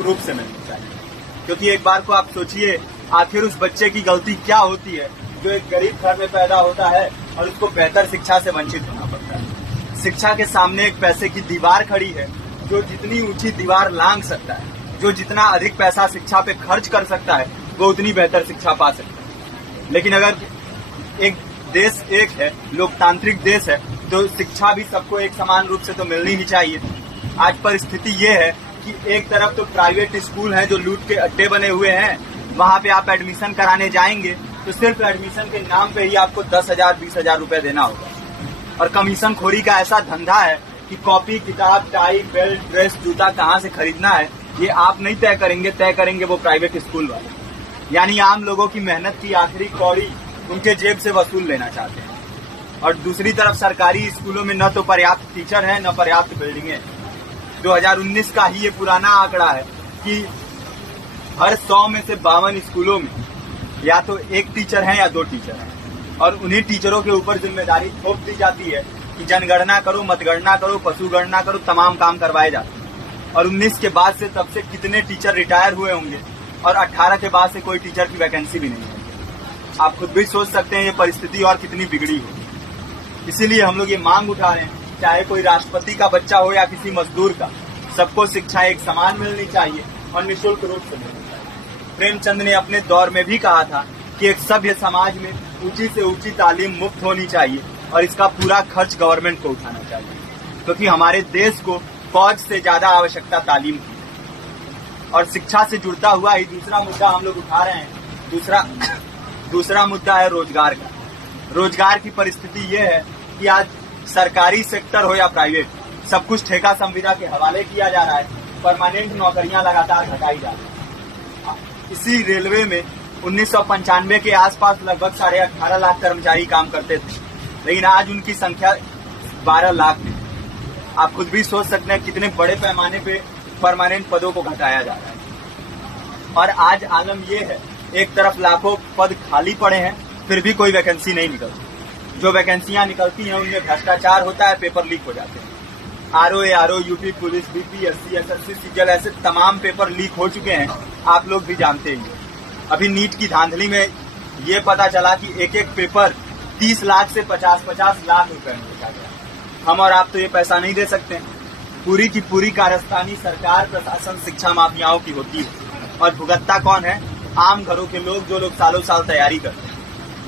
निःशुल्क रूप से मिलनी चाहिए। क्योंकि एक बार को आप सोचिए, आखिर उस बच्चे की गलती क्या होती है जो एक गरीब घर में पैदा होता है और उसको बेहतर शिक्षा से वंचित होना पड़ता है। शिक्षा के सामने एक पैसे की दीवार खड़ी है, जो जितनी ऊंची दीवार लांघ सकता है, जो जितना अधिक पैसा शिक्षा पे खर्च कर सकता है, वो उतनी बेहतर शिक्षा पा सकता है। लेकिन अगर एक देश एक है, लोकतांत्रिक देश है, तो शिक्षा भी सबको एक समान रूप से तो मिलनी ही चाहिए। आज परिस्थिति ये है कि एक तरफ तो प्राइवेट स्कूल हैं जो लूट के अड्डे बने हुए हैं, वहां पे आप एडमिशन कराने जाएंगे तो सिर्फ एडमिशन के नाम पे ही आपको 10,000 20,000 रुपए देना होगा। और कमीशन खोरी का ऐसा धंधा है कि कॉपी, किताब, टाई, बेल्ट, ड्रेस, जूता कहाँ से खरीदना है ये आप नहीं तय करेंगे वो प्राइवेट स्कूल वाले। यानी आम लोगों की मेहनत की आखिरी कौड़ी उनके जेब से वसूल लेना चाहते हैं। और दूसरी तरफ सरकारी स्कूलों में न तो पर्याप्त टीचर है, न पर्याप्त बिल्डिंगें हैं। 2019 का ही ये पुराना आंकड़ा है कि हर 100 में से 52 स्कूलों में या तो एक टीचर है या 2 टीचर हैं। और उन्हीं टीचरों के ऊपर जिम्मेदारी थोप दी जाती है कि जनगणना करो, मतगणना करो, पशु गणना करो, तमाम काम करवाए जाते हैं। और 19 के बाद से तब से कितने टीचर रिटायर हुए होंगे और 18 के बाद से कोई टीचर की वैकेंसी भी नहीं है। आप खुद भी सोच सकते हैं ये परिस्थिति और कितनी बिगड़ी हो। इसीलिए हम लोग ये मांग उठा रहे हैं, चाहे कोई राष्ट्रपति का बच्चा हो या किसी मजदूर का, सबको शिक्षा एक समान मिलनी चाहिए और निःशुल्क रूप से मिलनी चाहिए। प्रेमचंद ने अपने दौर में भी कहा था कि एक सभ्य समाज में ऊंची से ऊंची तालीम मुफ्त होनी चाहिए और इसका पूरा खर्च गवर्नमेंट को उठाना चाहिए, क्योंकि हमारे देश को फौज से ज्यादा आवश्यकता तालीम की है। और शिक्षा से जुड़ता हुआ ही दूसरा मुद्दा हम लोग उठा रहे हैं। दूसरा मुद्दा है रोजगार का। रोजगार की परिस्थिति ये है कि आज सरकारी सेक्टर हो या प्राइवेट, सब कुछ ठेका संविदा के हवाले किया जा रहा है। परमानेंट नौकरियां लगातार घटाई जा रही है। इसी रेलवे में 1995 के आसपास लगभग 18.5 लाख कर्मचारी काम करते थे, लेकिन आज उनकी संख्या 12 लाख है। आप खुद भी सोच सकते हैं कितने बड़े पैमाने पे परमानेंट पदों को घटाया जा रहा है। और आज आलम ये है, एक तरफ लाखों पद खाली पड़े हैं, फिर भी कोई वैकेंसी नहीं निकलती। जो वैकेंसियां निकलती हैं उनमें भ्रष्टाचार होता है, पेपर लीक हो जाते हैं। RO, UP police, BPSC, SSC, CGL, ऐसे तमाम पेपर लीक हो चुके हैं, आप लोग भी जानते ही। अभी नीट की धांधली में ये पता चला कि एक एक पेपर 30 लाख से 50-50 लाख रुपए में बेचा गया। हम और आप तो ये पैसा नहीं दे सकते। पूरी की पूरी कारस्तानी सरकार, प्रशासन, शिक्षा माफियाओं की होती है। और भुगतता कौन है? आम घरों के लोग, जो लोग सालों साल तैयारी करते हैं,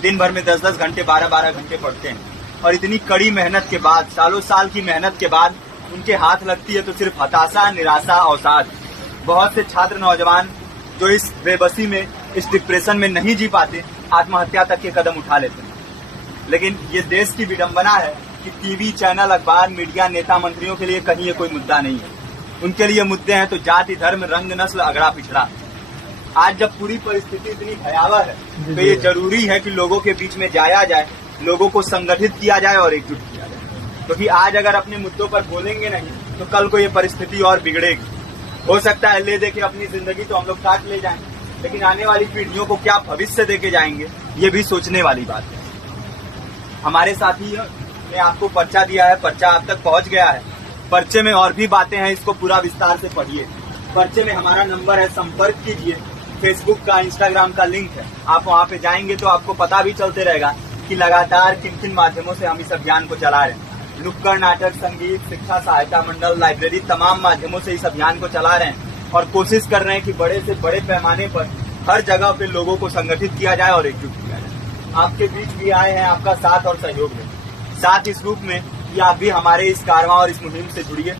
दिन भर में 10-10 घंटे, 12-12 घंटे पढ़ते हैं। और इतनी कड़ी मेहनत के बाद, सालों साल की मेहनत के बाद उनके हाथ लगती है तो सिर्फ हताशा, निराशा, अवसाद। बहुत से छात्र नौजवान जो इस बेबसी में, इस डिप्रेशन में नहीं जी पाते, आत्महत्या तक के कदम उठा लेते हैं। लेकिन ये देश की विडंबना है कि टीवी चैनल, अखबार, मीडिया, नेता, मंत्रियों के लिए कहीं ये कोई मुद्दा नहीं है। उनके लिए मुद्दे हैं तो जाति, धर्म, रंग, नस्ल, अगड़ा पिछड़ा। आज जब पूरी परिस्थिति इतनी भयावह है तो ये जरूरी है कि लोगों के बीच में जाया जाए, लोगों को संगठित किया जाए और एकजुट किया जाए। क्योंकि आज अगर अपने मुद्दों पर बोलेंगे नहीं तो कल को ये परिस्थिति और बिगड़ेगी। हो सकता है ले दे के अपनी जिंदगी तो हम लोग काट ले जाएं, लेकिन आने वाली पीढ़ियों को क्या भविष्य देके जाएंगे, ये भी सोचने वाली बात है। हमारे साथी ने आपको पर्चा दिया है, पर्चा आप तक पहुंच गया है। पर्चे में और भी बातें हैं, इसको पूरा विस्तार से पढ़िए। पर्चे में हमारा नंबर है, संपर्क कीजिए। फेसबुक का, इंस्टाग्राम का लिंक है, आप वहां पे जाएंगे तो आपको पता भी चलते रहेगा कि लगातार किन किन माध्यमों से हम इस अभियान को चला रहे हैं। नुक्कड़ नाटक, संगीत, शिक्षा सहायता मंडल, लाइब्रेरी, तमाम माध्यमों से इस अभियान को चला रहे हैं और कोशिश कर रहे हैं कि बड़े से बड़े पैमाने पर हर जगह पे लोगों को संगठित किया जाए और एकजुट किया जाए। आपके बीच भी आए हैं आपका साथ और सहयोग में। साथ इस रूप में कि आप भी हमारे इस कारवां और इस मुहिम से जुड़िए।